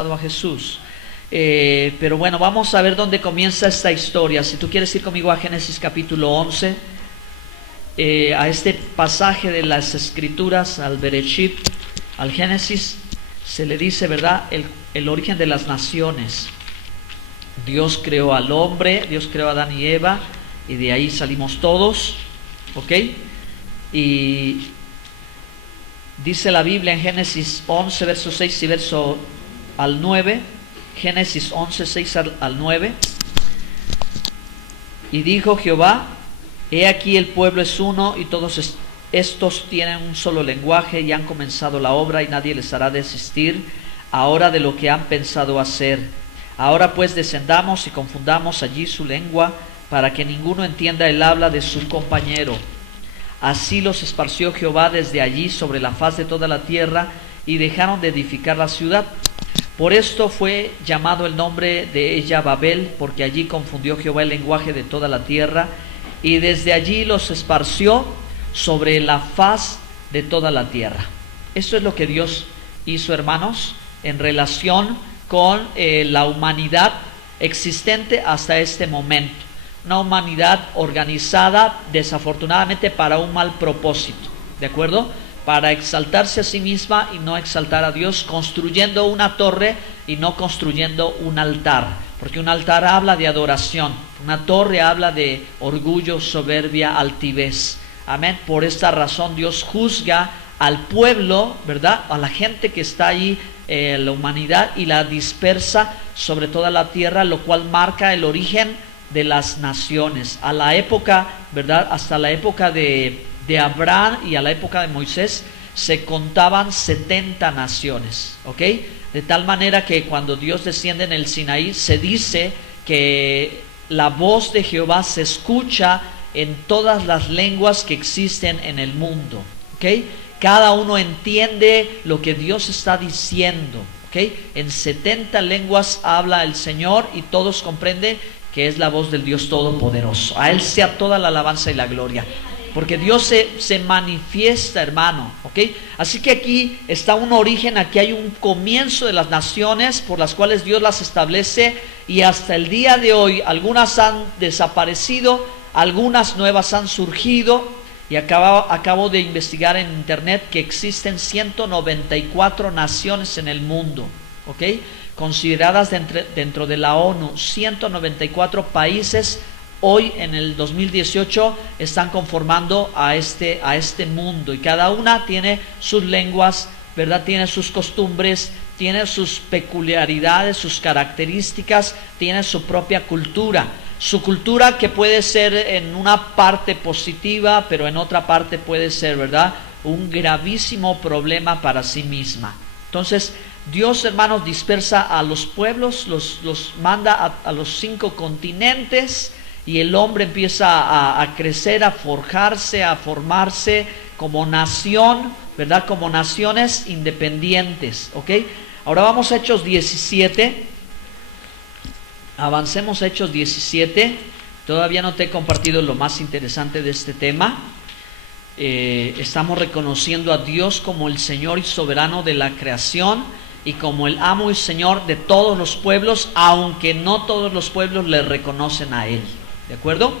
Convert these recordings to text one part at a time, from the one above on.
a Jesús. Pero bueno, vamos a ver dónde comienza esta historia. Si tú quieres ir conmigo a Génesis capítulo 11, a este pasaje de las Escrituras, al Bereshit, al Génesis, se le dice, ¿verdad?, el origen de las naciones. Dios creó al hombre, Dios creó a Adán y Eva, y de ahí salimos todos, ¿ok? Y dice la Biblia en Génesis 11, verso 6 y verso al 9, Génesis 11, 6 al 9. Y dijo Jehová: he aquí el pueblo es uno, y todos estos tienen un solo lenguaje, y han comenzado la obra, y nadie les hará desistir ahora de lo que han pensado hacer. Ahora pues descendamos y confundamos allí su lengua, para que ninguno entienda el habla de su compañero. Así los esparció Jehová desde allí sobre la faz de toda la tierra, y dejaron de edificar la ciudad. Por esto fue llamado el nombre de ella Babel, porque allí confundió Jehová el lenguaje de toda la tierra, y desde allí los esparció sobre la faz de toda la tierra. Esto es lo que Dios hizo, hermanos, en relación con la humanidad existente hasta este momento. Una humanidad organizada, desafortunadamente, para un mal propósito, ¿de acuerdo?, para exaltarse a sí misma y no exaltar a Dios, construyendo una torre y no construyendo un altar, porque un altar habla de adoración, una torre habla de orgullo, soberbia, altivez. Amén. Por esta razón Dios juzga al pueblo, ¿verdad?, a la gente que está ahí, la humanidad, y la dispersa sobre toda la tierra, lo cual marca el origen de las naciones. A la época, ¿verdad?, hasta la época de Abraham y a la época de Moisés se contaban 70 naciones, ¿ok? De tal manera que cuando Dios desciende en el Sinaí, se dice que la voz de Jehová se escucha en todas las lenguas que existen en el mundo, ¿ok? Cada uno entiende lo que Dios está diciendo, ¿ok? En 70 lenguas habla el Señor y todos comprenden que es la voz del Dios Todopoderoso. A Él sea toda la alabanza y la gloria, porque Dios se manifiesta, hermano, ¿ok? Así que aquí está un origen, aquí hay un comienzo de las naciones por las cuales Dios las establece, y hasta el día de hoy algunas han desaparecido, algunas nuevas han surgido, y acabo de investigar en internet que existen 194 naciones en el mundo, ¿ok?, consideradas dentro de la ONU. 194 países hoy en el 2018 están conformando a este mundo, y cada una tiene sus lenguas, ¿verdad?, tiene sus costumbres, tiene sus peculiaridades, sus características, tiene su propia cultura. Su cultura, que puede ser en una parte positiva, pero en otra parte puede ser, ¿verdad?, un gravísimo problema para sí misma. Entonces Dios, hermanos, dispersa a los pueblos, los manda a los 5 continentes, y el hombre empieza a crecer, a forjarse, a formarse como nación, ¿verdad?, como naciones independientes, ¿ok? Ahora vamos a Hechos 17. Avancemos a Hechos 17. Todavía no te he compartido lo más interesante de este tema. Estamos reconociendo a Dios como el Señor y soberano de la creación, y como el amo y Señor de todos los pueblos, aunque no todos los pueblos le reconocen a Él, ¿de acuerdo?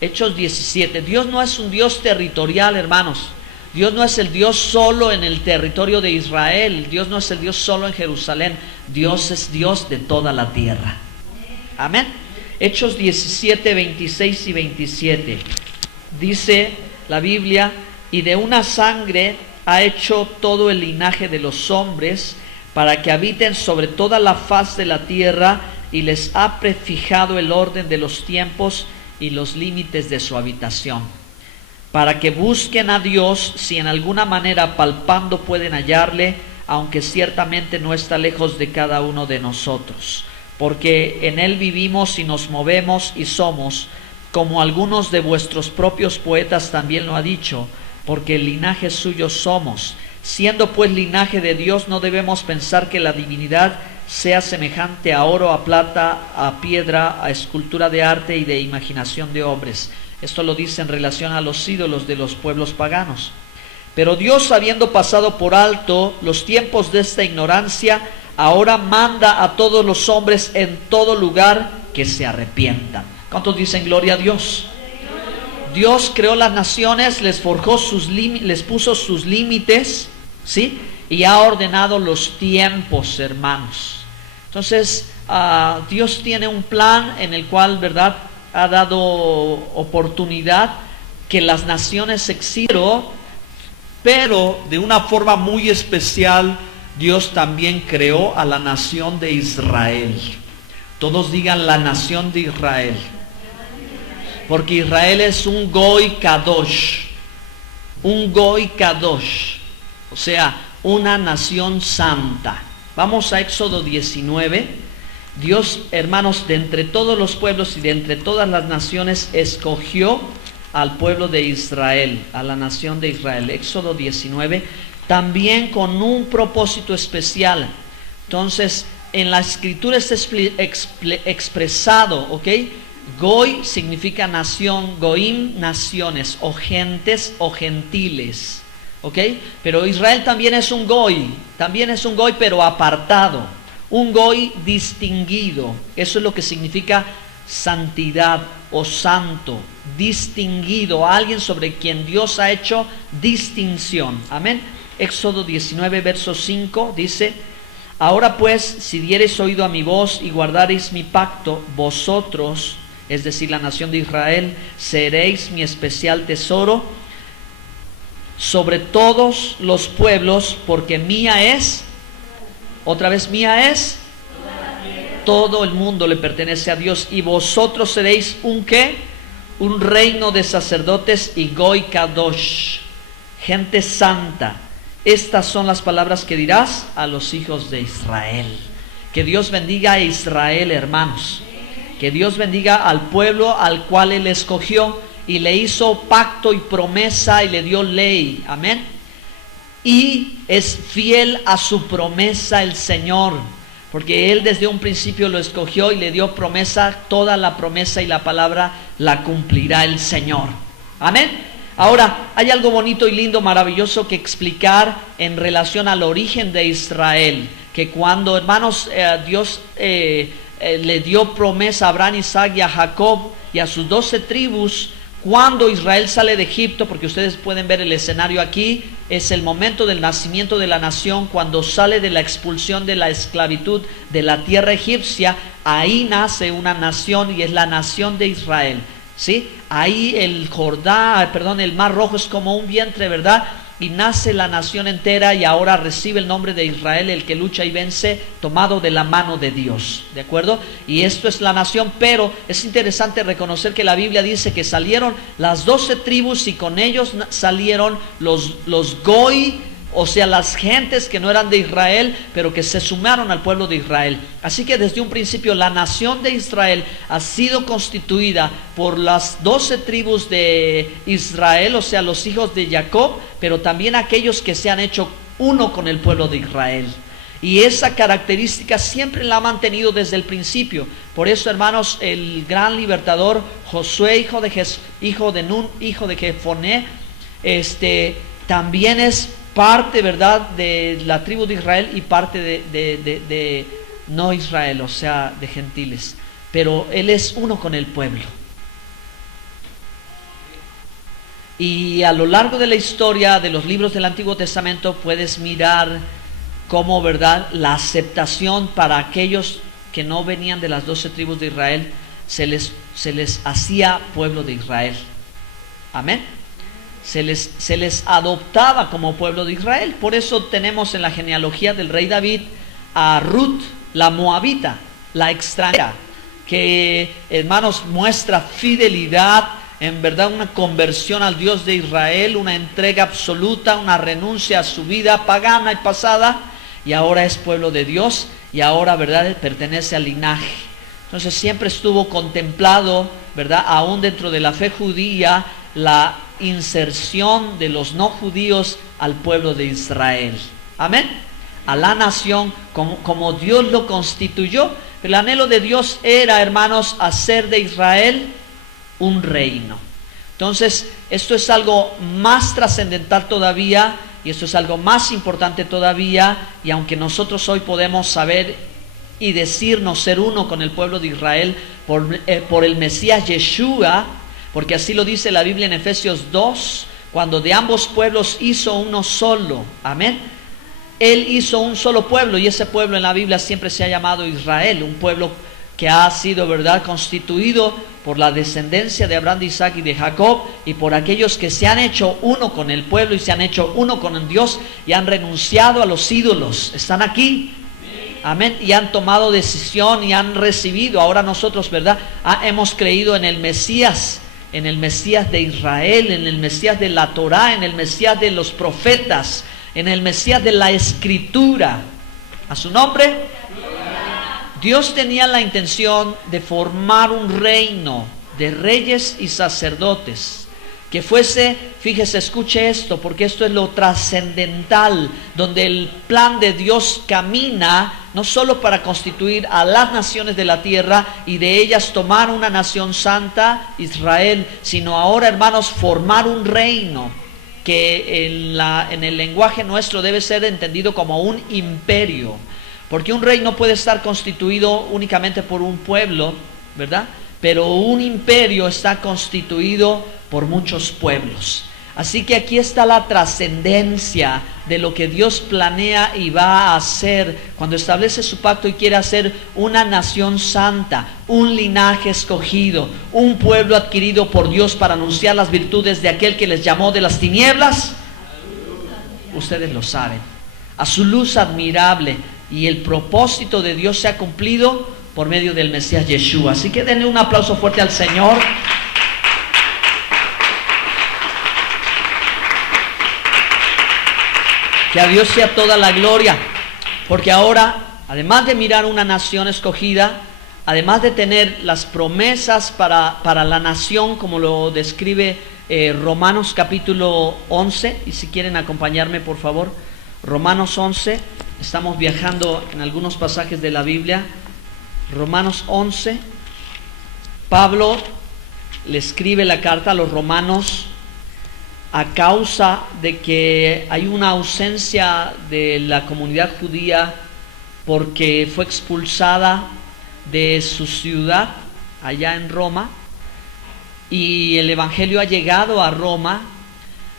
Hechos 17. Dios no es un Dios territorial, hermanos. Dios no es el Dios solo en el territorio de Israel. Dios no es el Dios solo en Jerusalén. Dios es Dios de toda la tierra. Amén. Hechos 17, 26 y 27. Dice la Biblia: y de una sangre ha hecho todo el linaje de los hombres, para que habiten sobre toda la faz de la tierra, y les ha prefijado el orden de los tiempos y los límites de su habitación, para que busquen a Dios, si en alguna manera palpando pueden hallarle, aunque ciertamente no está lejos de cada uno de nosotros, porque en Él vivimos y nos movemos y somos, como algunos de vuestros propios poetas también lo ha dicho, porque el linaje suyo somos. Siendo pues linaje de Dios, no debemos pensar que la divinidad sea semejante a oro, a plata, a piedra, a escultura de arte y de imaginación de hombres. Esto lo dice en relación a los ídolos de los pueblos paganos. Pero Dios, habiendo pasado por alto los tiempos de esta ignorancia, ahora manda a todos los hombres en todo lugar que se arrepientan. ¿Cuántos dicen gloria a Dios? Dios creó las naciones, les forjó les puso sus límites, ¿sí? Y ha ordenado los tiempos, hermanos. Entonces, Dios tiene un plan en el cual, ¿verdad?, ha dado oportunidad que las naciones existieron, pero de una forma muy especial, Dios también creó a la nación de Israel. Todos digan la nación de Israel. Porque Israel es un Goy Kadosh. Un Goy Kadosh. O sea, una nación santa. Vamos a Éxodo 19. Dios, hermanos, de entre todos los pueblos y de entre todas las naciones, escogió al pueblo de Israel, a la nación de Israel. Éxodo 19, también con un propósito especial. Entonces, en la escritura está expresado, ¿ok? Goy significa nación, Goim, naciones, o gentes o gentiles, ¿ok? Pero Israel también es un Goy, pero apartado, un Goy distinguido. Eso es lo que significa santidad o santo, distinguido, alguien sobre quien Dios ha hecho distinción. Amén. Éxodo 19, verso 5 dice: ahora pues, si diereis oído a mi voz y guardareis mi pacto, vosotros, es decir, la nación de Israel, seréis mi especial tesoro sobre todos los pueblos, porque mía es, otra vez mía es, todo el mundo le pertenece a Dios, y vosotros seréis un ¿qué? Un reino de sacerdotes y Goy Kadosh, gente santa. Estas son las palabras que dirás a los hijos de Israel. Que Dios bendiga a Israel, hermanos. Que Dios bendiga al pueblo al cual Él escogió y le hizo pacto y promesa y le dio ley. Amén. Y es fiel a su promesa el Señor, porque Él desde un principio lo escogió y le dio promesa. Toda la promesa y la palabra la cumplirá el Señor. Amén. Ahora, hay algo bonito y lindo, maravilloso que explicar en relación al origen de Israel. Que cuando, hermanos, Dios le dio promesa a Abraham, Isaac y a Jacob y a sus 12 tribus, cuando Israel sale de Egipto, porque ustedes pueden ver el escenario aquí, es el momento del nacimiento de la nación, cuando sale de la expulsión de la esclavitud de la tierra egipcia, ahí nace una nación y es la nación de Israel. ¿Sí? Ahí el Mar Rojo es como un vientre, ¿verdad? Y nace la nación entera y ahora recibe el nombre de Israel, el que lucha y vence, tomado de la mano de Dios, ¿de acuerdo? Y esto es la nación, pero es interesante reconocer que la Biblia dice que salieron las 12 tribus y con ellos salieron los Goy, o sea, las gentes que no eran de Israel, pero que se sumaron al pueblo de Israel. Así que desde un principio la nación de Israel ha sido constituida por las 12 tribus de Israel, o sea, los hijos de Jacob, pero también aquellos que se han hecho uno con el pueblo de Israel. Y esa característica siempre la ha mantenido desde el principio. Por eso, hermanos, el gran libertador Josué, hijo de Nun, hijo de Jefoné, también es parte, ¿verdad?, de la tribu de Israel y parte de no Israel, o sea, de gentiles. Pero él es uno con el pueblo. Y a lo largo de la historia de los libros del Antiguo Testamento puedes mirar cómo, ¿verdad?, la aceptación para aquellos que no venían de las 12 tribus de Israel se les hacía pueblo de Israel. Amén. Se les adoptaba como pueblo de Israel. Por eso tenemos en la genealogía del rey David a Ruth, la moabita, la extranjera, que, hermanos, muestra fidelidad, en verdad una conversión al Dios de Israel, una entrega absoluta, una renuncia a su vida pagana y pasada, y ahora es pueblo de Dios, y ahora, ¿verdad?, pertenece al linaje. Entonces siempre estuvo contemplado, ¿verdad?, aún dentro de la fe judía, la inserción de los no judíos al pueblo de Israel. Amén. A la nación como Dios lo constituyó. El anhelo de Dios era, hermanos, hacer de Israel un reino. Entonces, esto es algo más trascendental todavía, y esto es algo más importante todavía, y aunque nosotros hoy podemos saber y decirnos ser uno con el pueblo de Israel por el Mesías Yeshua, porque así lo dice la Biblia en Efesios 2, cuando de ambos pueblos hizo uno solo, amén. Él hizo un solo pueblo, y ese pueblo en la Biblia siempre se ha llamado Israel, un pueblo que ha sido, ¿verdad?, constituido por la descendencia de Abraham, de Isaac y de Jacob, y por aquellos que se han hecho uno con el pueblo y se han hecho uno con Dios y han renunciado a los ídolos. ¿Están aquí? Amén. Y han tomado decisión y han recibido. Ahora nosotros, ¿verdad?, hemos creído en el Mesías de Israel, en el Mesías de la Torá, en el Mesías de los profetas, en el Mesías de la Escritura. ¿A su nombre? Dios tenía la intención de formar un reino de reyes y sacerdotes que fuese, fíjese, escuche esto, porque esto es lo trascendental, donde el plan de Dios camina no solo para constituir a las naciones de la tierra y de ellas tomar una nación santa, Israel, sino ahora, hermanos, formar un reino que en el lenguaje nuestro debe ser entendido como un imperio, porque un rey no puede estar constituido únicamente por un pueblo, ¿verdad? Pero un imperio está constituido por muchos pueblos. Así que aquí está la trascendencia de lo que Dios planea y va a hacer cuando establece su pacto y quiere hacer una nación santa, un linaje escogido, un pueblo adquirido por Dios para anunciar las virtudes de aquel que les llamó de las tinieblas. Ustedes lo saben, a su luz admirable, y el propósito de Dios se ha cumplido por medio del Mesías Yeshua. Así que denle un aplauso fuerte al Señor. Que a Dios sea toda la gloria, porque ahora, además de mirar una nación escogida, además de tener las promesas para la nación, como lo describe Romanos capítulo 11, y si quieren acompañarme por favor, Romanos 11, estamos viajando en algunos pasajes de la Biblia. Romanos 11, Pablo le escribe la carta a los romanos a causa de que hay una ausencia de la comunidad judía porque fue expulsada de su ciudad allá en Roma, y el evangelio ha llegado a Roma.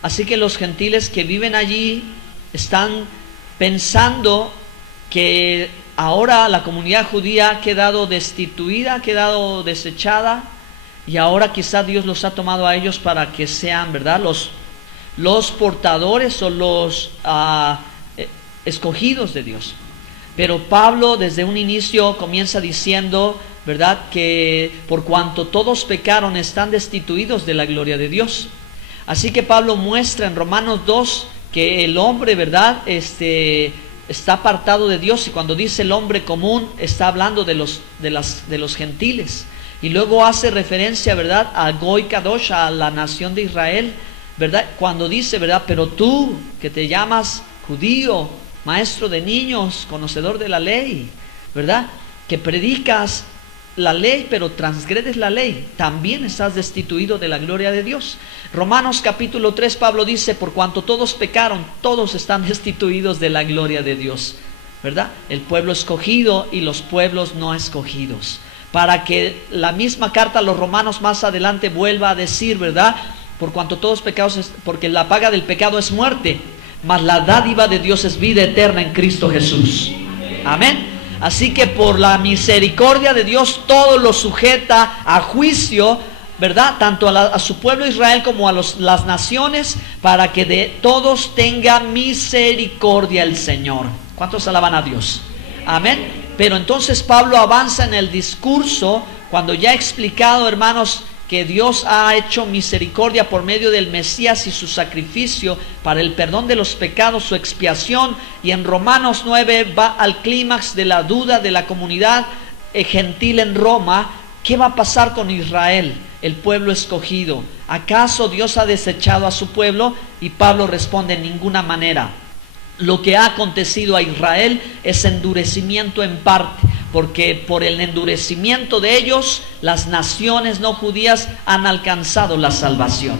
Así que los gentiles que viven allí están pensando que ahora la comunidad judía ha quedado destituida, ha quedado desechada, y ahora quizá Dios los ha tomado a ellos para que sean, ¿verdad?, los portadores o los escogidos de Dios. Pero Pablo desde un inicio comienza diciendo, ¿verdad?, que por cuanto todos pecaron están destituidos de la gloria de Dios. Así que Pablo muestra en Romanos 2 que el hombre, ¿verdad?, está apartado de Dios, y cuando dice el hombre común está hablando de los gentiles, y luego hace referencia, ¿verdad?, a Goy Kadosh, a la nación de Israel, ¿verdad?, cuando dice, ¿verdad?, pero tú que te llamas judío, maestro de niños, conocedor de la ley, ¿verdad?, que predicas la ley pero transgredes la ley, también estás destituido de la gloria de Dios. Romanos capítulo 3, Pablo dice, por cuanto todos pecaron, todos están destituidos de la gloria de Dios, ¿verdad? El pueblo escogido y los pueblos no escogidos, para que la misma carta a los romanos más adelante vuelva a decir, ¿verdad?, por cuanto todos pecados, porque la paga del pecado es muerte, mas la dádiva de Dios es vida eterna en Cristo Jesús. Amén. Así que por la misericordia de Dios todo lo sujeta a juicio, ¿verdad?, tanto a su pueblo Israel como a las naciones, para que de todos tenga misericordia el Señor. ¿Cuántos alaban a Dios? Amén. Pero entonces Pablo avanza en el discurso cuando ya ha explicado, hermanos, que Dios ha hecho misericordia por medio del Mesías y su sacrificio para el perdón de los pecados, su expiación. Y en Romanos 9 va al clímax de la duda de la comunidad gentil en Roma. ¿Qué va a pasar con Israel, el pueblo escogido? ¿Acaso Dios ha desechado a su pueblo? Y Pablo responde, en ninguna manera. Lo que ha acontecido a Israel es endurecimiento en parte, porque por el endurecimiento de ellos las naciones no judías han alcanzado la salvación.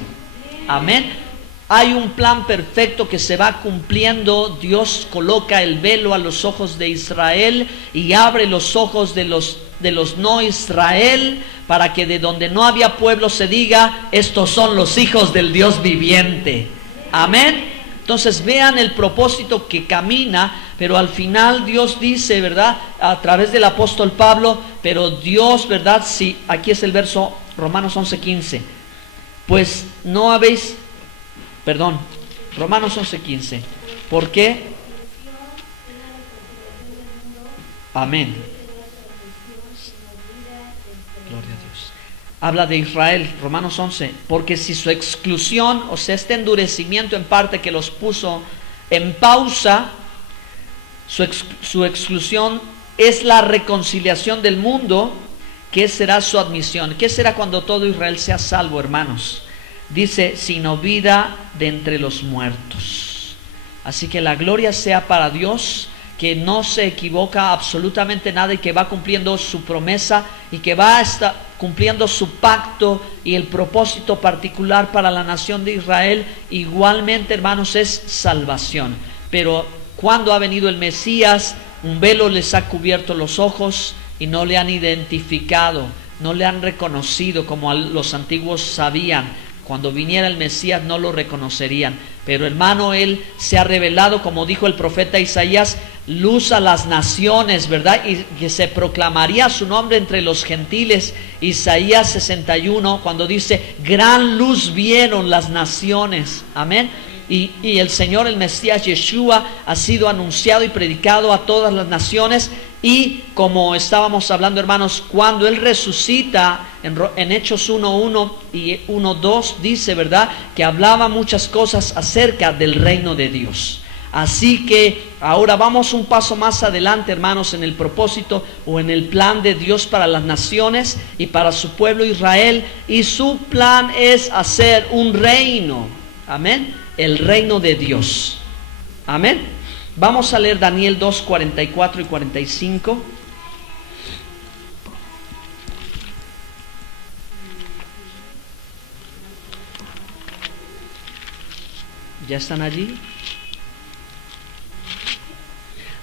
Amén. Hay un plan perfecto que se va cumpliendo. Dios coloca el velo a los ojos de Israel y abre los ojos de los no Israel, para que de donde no había pueblo se diga: estos son los hijos del Dios viviente. Amén. Entonces vean el propósito que camina, pero al final Dios dice, ¿verdad?, a través del apóstol Pablo, pero Dios, ¿verdad? Sí, aquí es el verso Romanos 11:15. Pues no habéis, Romanos 11:15. ¿Por qué? Amén. Gloria a Dios. Habla de Israel, Romanos 11. Porque si su exclusión, o sea, este endurecimiento en parte que los puso en pausa, su exclusión es la reconciliación del mundo, ¿qué será su admisión? ¿Qué será cuando todo Israel sea salvo, hermanos? Dice: sino vida de entre los muertos. Así que la gloria sea para Dios, que no se equivoca absolutamente nada y que va cumpliendo su promesa y que va a estar cumpliendo su pacto y el propósito particular para la nación de Israel. Igualmente, hermanos, es salvación. Pero cuando ha venido el Mesías, un velo les ha cubierto los ojos y no le han identificado, no le han reconocido como los antiguos sabían. Cuando viniera el Mesías no lo reconocerían. Pero, hermano, Él se ha revelado, como dijo el profeta Isaías, luz a las naciones, ¿verdad? Y que se proclamaría su nombre entre los gentiles. Isaías 61, cuando dice: gran luz vieron las naciones. Amén. Y el Señor, el Mesías Yeshua, ha sido anunciado y predicado a todas las naciones. Y como estábamos hablando, hermanos, cuando Él resucita, en Hechos 1:1 y 1:2 dice, ¿verdad?, que hablaba muchas cosas acerca del reino de Dios. Así que ahora vamos un paso más adelante, hermanos, en el propósito o en el plan de Dios para las naciones y para su pueblo Israel. Y su plan es hacer un reino. Amén. El reino de Dios. Amén. Vamos a leer Daniel 2, 44 y 45. ¿Ya están allí?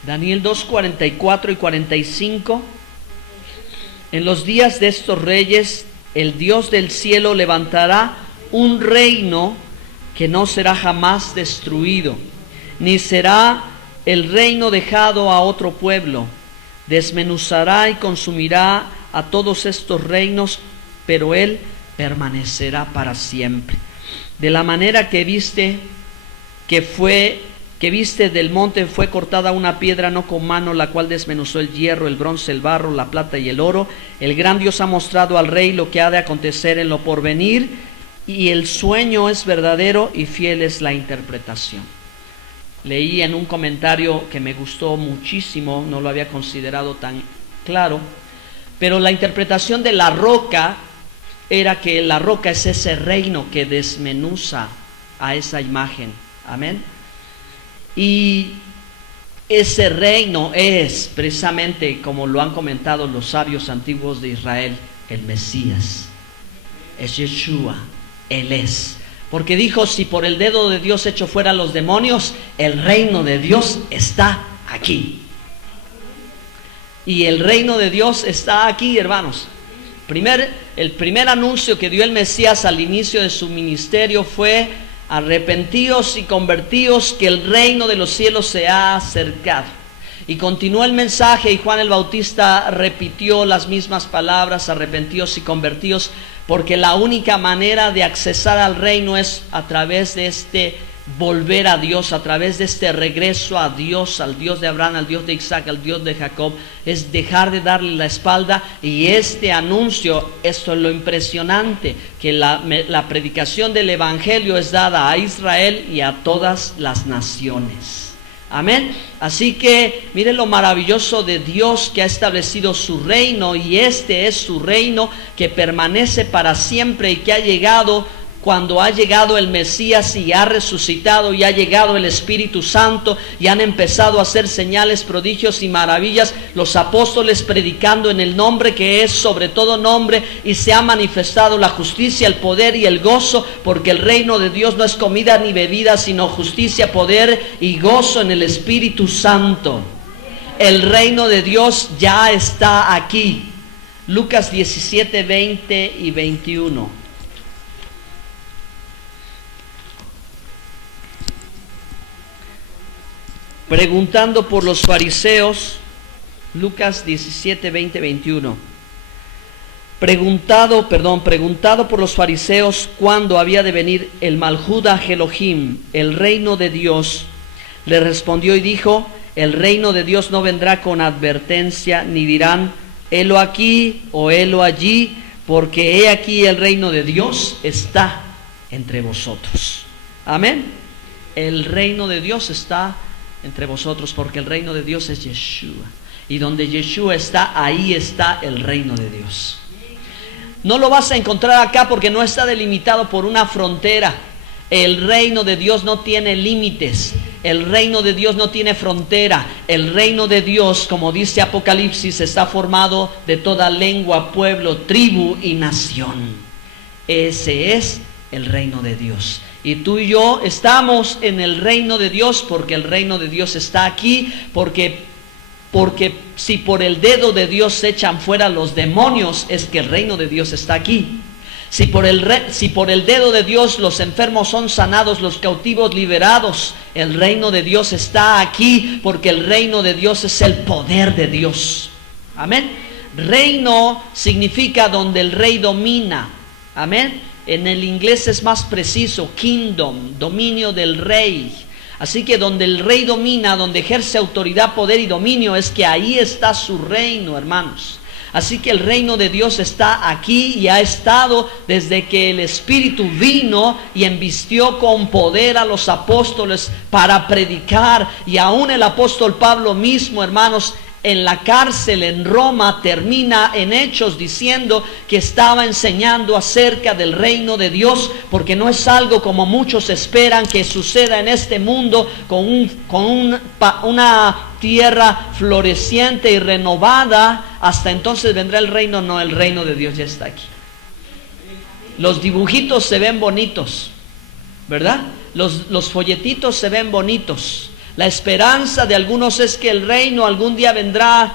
Daniel 2, 44 y 45. En los días de estos reyes, el Dios del cielo levantará un reino que no será jamás destruido, ni será el reino dejado a otro pueblo. Desmenuzará y consumirá a todos estos reinos, pero Él permanecerá para siempre. De la manera que viste del monte fue cortada una piedra no con mano, la cual desmenuzó el hierro, el bronce, el barro, la plata y el oro. El gran Dios ha mostrado al rey lo que ha de acontecer en lo porvenir, y el sueño es verdadero y fiel es la interpretación. Leí en un comentario que me gustó muchísimo, no lo había considerado tan claro, pero la interpretación de la roca era que la roca es ese reino que desmenuza a esa imagen. Amén. Y ese reino es precisamente, como lo han comentado los sabios antiguos de Israel, el Mesías. Es Yeshua. Él es. Porque dijo: si por el dedo de Dios echo fuera los demonios, el reino de Dios está aquí. Y el reino de Dios está aquí, hermanos. El primer anuncio que dio el Mesías al inicio de su ministerio fue: arrepentíos y convertíos, que el reino de los cielos se ha acercado. Y continuó el mensaje, y Juan el Bautista repitió las mismas palabras: arrepentíos y convertíos, porque la única manera de accesar al reino es a través de este volver a Dios, a través de este regreso a Dios, al Dios de Abraham, al Dios de Isaac, al Dios de Jacob. Es dejar de darle la espalda. Y este anuncio, esto es lo impresionante, que la predicación del evangelio es dada a Israel y a todas las naciones. Amén. Así que miren lo maravilloso de Dios, que ha establecido su reino, y este es su reino que permanece para siempre y que ha llegado cuando ha llegado el Mesías y ha resucitado y ha llegado el Espíritu Santo y han empezado a hacer señales, prodigios y maravillas, los apóstoles predicando en el nombre que es sobre todo nombre, y se ha manifestado la justicia, el poder y el gozo, porque el reino de Dios no es comida ni bebida, sino justicia, poder y gozo en el Espíritu Santo. El reino de Dios ya está aquí. Lucas 17, 20 y 21. Preguntando por los fariseos, Lucas 17, 20, 21. Preguntado por los fariseos cuándo había de venir el Malhut Elohim, el reino de Dios, le respondió y dijo: el reino de Dios no vendrá con advertencia, ni dirán, helo aquí o helo allí, porque he aquí el reino de Dios está entre vosotros. Amén. El reino de Dios está entre vosotros, porque el reino de Dios es Yeshua, y donde Yeshua está, ahí está el reino de Dios. No lo vas a encontrar acá porque no está delimitado por una frontera. El reino de Dios no tiene límites, el reino de Dios no tiene frontera. El reino de Dios, como dice Apocalipsis, está formado de toda lengua, pueblo, tribu y nación. Ese es el reino de Dios. Y tú y yo estamos en el reino de Dios porque el reino de Dios está aquí, porque si por el dedo de Dios se echan fuera los demonios, es que el reino de Dios está aquí. Si por el dedo de Dios los enfermos son sanados, los cautivos liberados, el reino de Dios está aquí, porque el reino de Dios es el poder de Dios. Amén. Reino significa donde el rey domina. Amén. En el inglés es más preciso, kingdom, dominio del rey. Así que donde el rey domina, donde ejerce autoridad, poder y dominio, es que ahí está su reino, hermanos. Así que el reino de Dios está aquí y ha estado desde que el Espíritu vino y envistió con poder a los apóstoles para predicar. Y aún el apóstol Pablo mismo, hermanos, en la cárcel en Roma, termina en Hechos diciendo que estaba enseñando acerca del reino de Dios, porque no es algo como muchos esperan que suceda en este mundo con una tierra floreciente y renovada. Hasta entonces vendrá el reino. No, el reino de Dios ya está aquí. Los dibujitos se ven bonitos, ¿verdad? Los folletitos se ven bonitos. La esperanza de algunos es que el reino algún día vendrá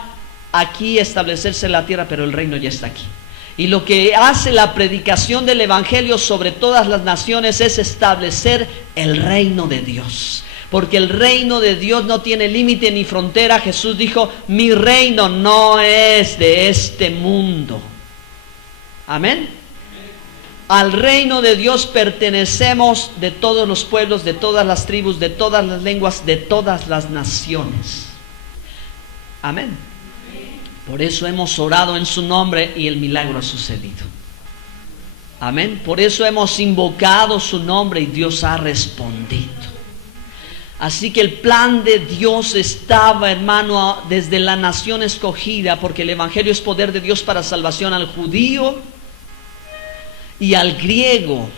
aquí a establecerse en la tierra, pero el reino ya está aquí. Y lo que hace la predicación del Evangelio sobre todas las naciones es establecer el reino de Dios. Porque el reino de Dios no tiene límite ni frontera. Jesús dijo: mi reino no es de este mundo. Amén. Al reino de Dios pertenecemos de todos los pueblos, de todas las tribus, de todas las lenguas, de todas las naciones. Amén. Por eso hemos orado en su nombre y el milagro ha sucedido. Amén. Por eso hemos invocado su nombre y Dios ha respondido. Así que el plan de Dios estaba, hermano, desde la nación escogida, porque el Evangelio es poder de Dios para salvación al judío y al griego.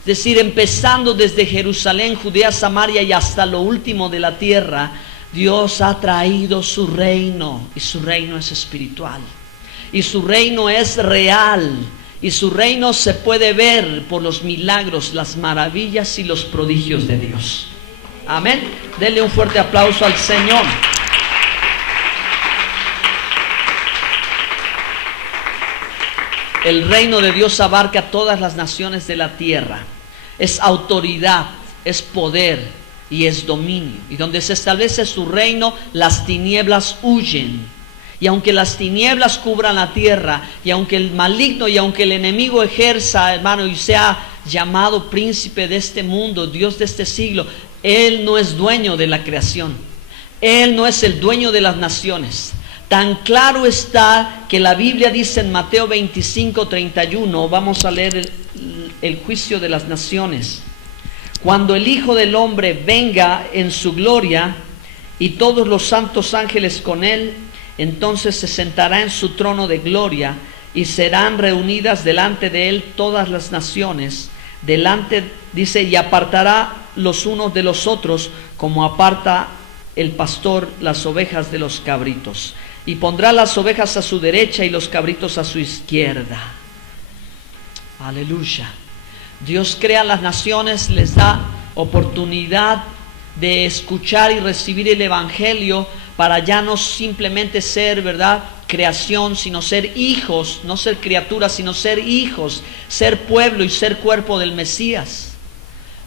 Es decir, empezando desde Jerusalén, Judea, Samaria y hasta lo último de la tierra, Dios ha traído su reino, y su reino es espiritual, y su reino es real, y su reino se puede ver por los milagros, las maravillas y los prodigios de Dios. Amén. Denle un fuerte aplauso al Señor. El reino de Dios abarca todas las naciones de la tierra. Es autoridad, es poder y es dominio. Y donde se establece su reino, las tinieblas huyen. Y aunque las tinieblas cubran la tierra, y aunque el maligno y aunque el enemigo ejerza, hermano, y sea llamado príncipe de este mundo, Dios de este siglo, Él no es dueño de la creación. Él no es el dueño de las naciones. Tan claro está que la Biblia dice en Mateo 25:31, vamos a leer el juicio de las naciones. Cuando el Hijo del Hombre venga en su gloria y todos los santos ángeles con él, entonces se sentará en su trono de gloria y serán reunidas delante de él todas las naciones, delante, dice, y apartará los unos de los otros, como aparta el pastor las ovejas de los cabritos. Y pondrá las ovejas a su derecha y los cabritos a su izquierda. Aleluya. Dios crea las naciones, les da oportunidad de escuchar y recibir el evangelio para ya no simplemente ser, ¿verdad?, creación, sino ser hijos, no ser criaturas, sino ser hijos, ser pueblo y ser cuerpo del Mesías.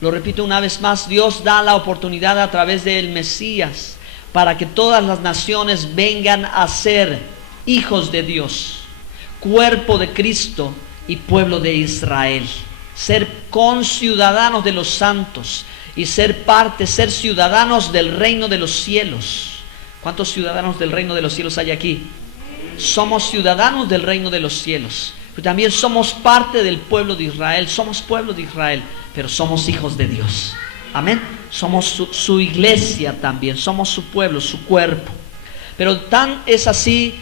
Lo repito una vez más, Dios da la oportunidad a través del Mesías para que todas las naciones vengan a ser hijos de Dios, cuerpo de Cristo y pueblo de Israel, ser conciudadanos de los santos y ser parte, ser ciudadanos del reino de los cielos. ¿Cuántos ciudadanos del reino de los cielos hay aquí? Somos ciudadanos del reino de los cielos, pero también somos parte del pueblo de Israel, somos pueblo de Israel, pero somos hijos de Dios. Amén. Somos su iglesia también, somos su pueblo, su cuerpo. Pero tan es así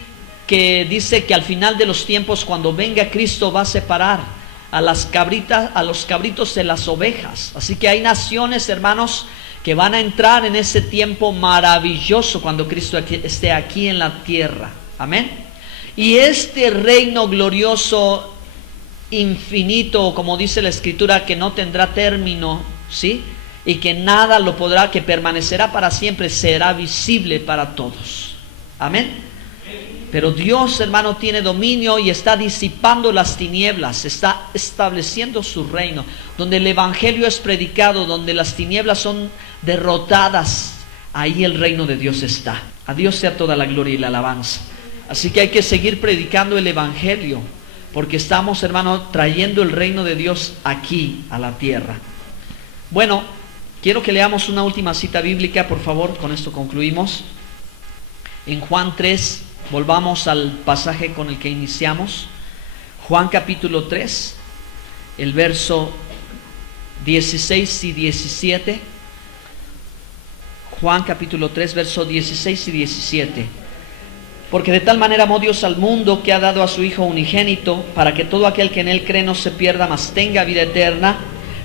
que dice que al final de los tiempos, cuando venga Cristo, va a separar a las cabritas, a los cabritos de las ovejas. Así que hay naciones, hermanos, que van a entrar en ese tiempo maravilloso cuando Cristo esté aquí en la tierra. Amén. Y este reino glorioso, infinito, como dice la Escritura, que no tendrá término, ¿sí?, y que nada lo podrá, que permanecerá para siempre, será visible para todos. Amén. Pero Dios, hermano, tiene dominio y está disipando las tinieblas, está estableciendo su reino, donde el evangelio es predicado, donde las tinieblas son derrotadas. Ahí el reino de Dios está. A Dios sea toda la gloria y la alabanza. Así que hay que seguir predicando el evangelio, porque estamos, hermano, trayendo el reino de Dios aquí a la tierra. Bueno, quiero que leamos una última cita bíblica, por favor, con esto concluimos. En Juan 3, volvamos al pasaje con el que iniciamos. Juan capítulo 3, el verso 16 y 17. Juan capítulo 3, verso 16 y 17. Porque de tal manera amó Dios al mundo, que ha dado a su Hijo unigénito, para que todo aquel que en él cree no se pierda, mas tenga vida eterna.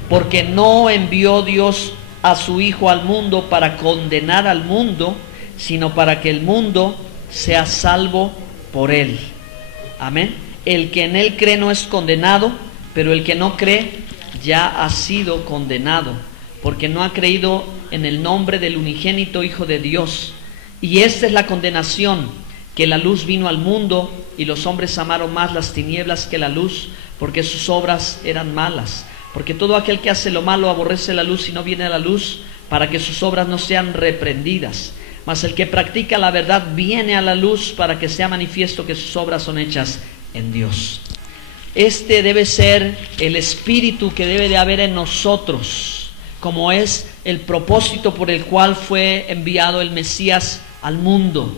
Porque no envió Dios a su Hijo al mundo para condenar al mundo, sino para que el mundo sea salvo por él. Amén. El que en él cree no es condenado, pero el que no cree ya ha sido condenado, porque no ha creído en el nombre del unigénito Hijo de Dios. Y esta es la condenación, que la luz vino al mundo, y los hombres amaron más las tinieblas que la luz, porque sus obras eran malas. Porque todo aquel que hace lo malo aborrece la luz y no viene a la luz, para que sus obras no sean reprendidas. Mas el que practica la verdad viene a la luz, para que sea manifiesto que sus obras son hechas en Dios. Este debe ser el espíritu que debe de haber en nosotros, como es el propósito por el cual fue enviado el Mesías al mundo,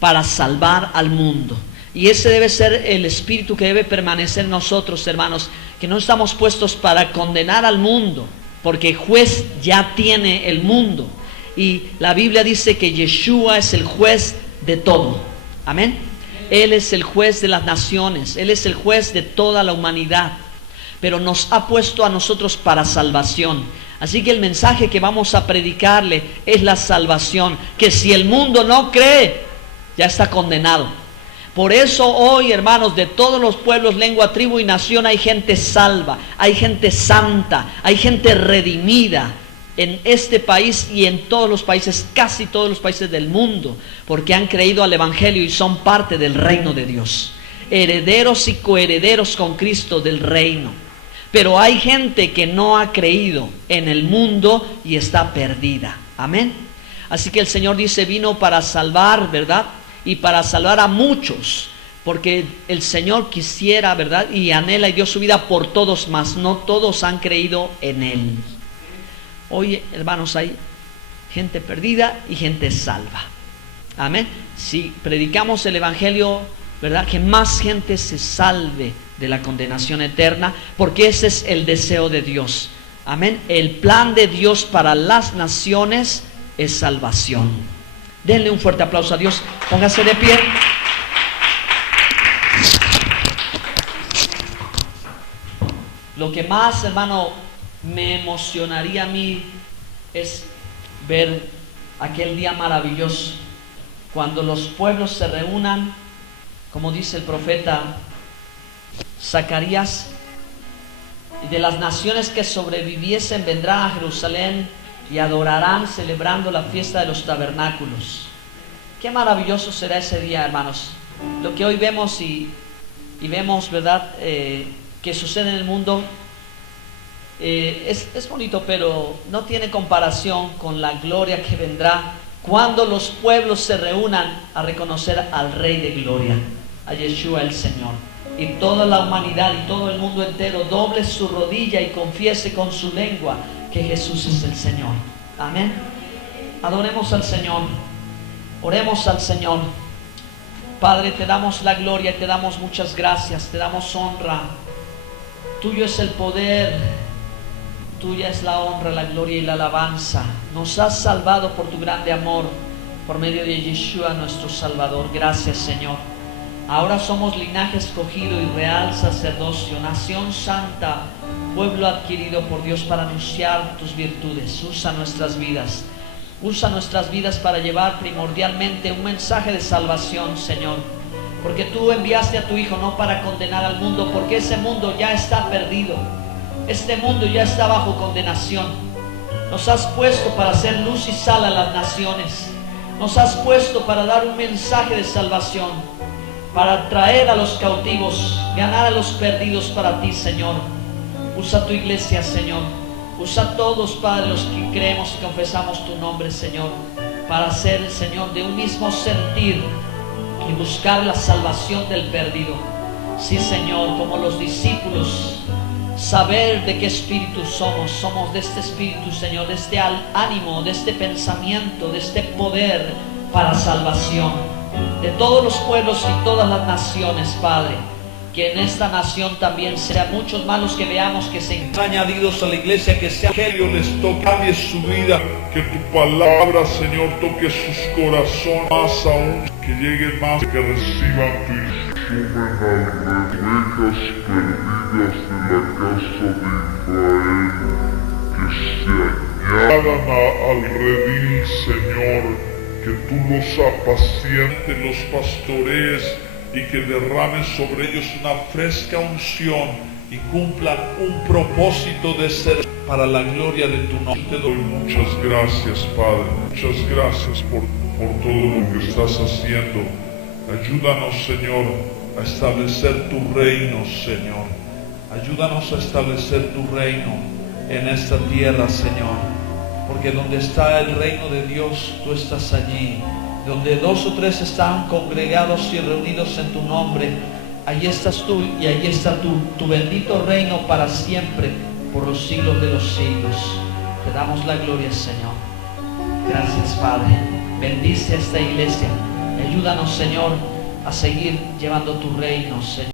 para salvar al mundo. Y ese debe ser el espíritu que debe permanecer en nosotros, hermanos, que no estamos puestos para condenar al mundo, porque juez ya tiene el mundo. Y la Biblia dice que Yeshua es el juez de todo. Amén. Él es el juez de las naciones, Él es el juez de toda la humanidad, pero nos ha puesto a nosotros para salvación. Así que el mensaje que vamos a predicarle es la salvación, que si el mundo no cree, ya está condenado. Por eso hoy, hermanos, de todos los pueblos, lengua, tribu y nación, hay gente salva, hay gente santa, hay gente redimida en este país y en todos los países, casi todos los países del mundo, porque han creído al evangelio y son parte del reino de Dios, herederos y coherederos con Cristo del reino. Pero hay gente que no ha creído en el mundo y está perdida. Amén. Así que el Señor dice, vino para salvar, ¿verdad? Y para salvar a muchos, porque el Señor quisiera, ¿verdad?, y anhela y dio su vida por todos, mas no todos han creído en Él. Hoy, hermanos, hay gente perdida y gente salva. Amén. Si predicamos el evangelio, ¿verdad?, que más gente se salve de la condenación eterna, porque ese es el deseo de Dios. Amén. El plan de Dios para las naciones es salvación. Denle un fuerte aplauso a Dios. Póngase de pie. Lo que más, hermano, me emocionaría a mí es ver aquel día maravilloso, cuando los pueblos se reúnan, como dice el profeta Zacarías, y de las naciones que sobreviviesen vendrán a Jerusalén y adorarán celebrando la fiesta de los tabernáculos. Qué maravilloso será ese día, hermanos. Lo que hoy vemos y vemos, ¿verdad?, que sucede en el mundo, es bonito, pero no tiene comparación con la gloria que vendrá cuando los pueblos se reúnan a reconocer al Rey de Gloria, a Yeshua el Señor. Y toda la humanidad y todo el mundo entero doble su rodilla y confiese con su lengua que Jesús es el Señor. Amén. Adoremos al Señor. Oremos al Señor. Padre, te damos la gloria, te damos muchas gracias, te damos honra. Tuyo es el poder, tuya es la honra, la gloria y la alabanza. Nos has salvado por tu grande amor, por medio de Yeshua nuestro Salvador. Gracias, Señor. Ahora somos linaje escogido y real sacerdocio, nación santa, pueblo adquirido por Dios para anunciar tus virtudes. Usa nuestras vidas. Usa nuestras vidas para llevar primordialmente un mensaje de salvación, Señor. Porque tú enviaste a tu Hijo no para condenar al mundo, porque ese mundo ya está perdido. Este mundo ya está bajo condenación. Nos has puesto para hacer luz y sal a las naciones. Nos has puesto para dar un mensaje de salvación, para traer a los cautivos, ganar a los perdidos para ti, Señor. Usa tu iglesia, Señor. Usa a todos, Padre, los que creemos y confesamos tu nombre, Señor, para ser, Señor, de un mismo sentir y buscar la salvación del perdido. Sí, Señor, como los discípulos, saber de qué espíritu somos. Somos de este espíritu, Señor, de este ánimo, de este pensamiento, de este poder para salvación de todos los pueblos y todas las naciones, Padre. Que en esta nación también sean muchos más los que veamos que se añadidos a la iglesia, que sea que Dios les toque, cambie su vida, que tu palabra, Señor, toque sus corazones más aún, que lleguen más, que reciban tu insumen a las ovejas perdidas de la casa de Israel, que se añadan al redil, Señor, que tú los apacientes, los pastorees, y que derrames sobre ellos una fresca unción y cumplan un propósito de ser para la gloria de tu nombre. Te doy muchas gracias, Padre. Muchas gracias por todo lo que estás haciendo. Ayúdanos, Señor, a establecer tu reino, Señor. Ayúdanos a establecer tu reino en esta tierra, Señor. Porque donde está el reino de Dios, tú estás allí. Donde 2 o 3 están congregados y reunidos en tu nombre, allí estás tú y allí está tu bendito reino para siempre, por los siglos de los siglos. Te damos la gloria, Señor. Gracias, Padre. Bendice a esta iglesia. Ayúdanos, Señor, a seguir llevando tu reino, Señor.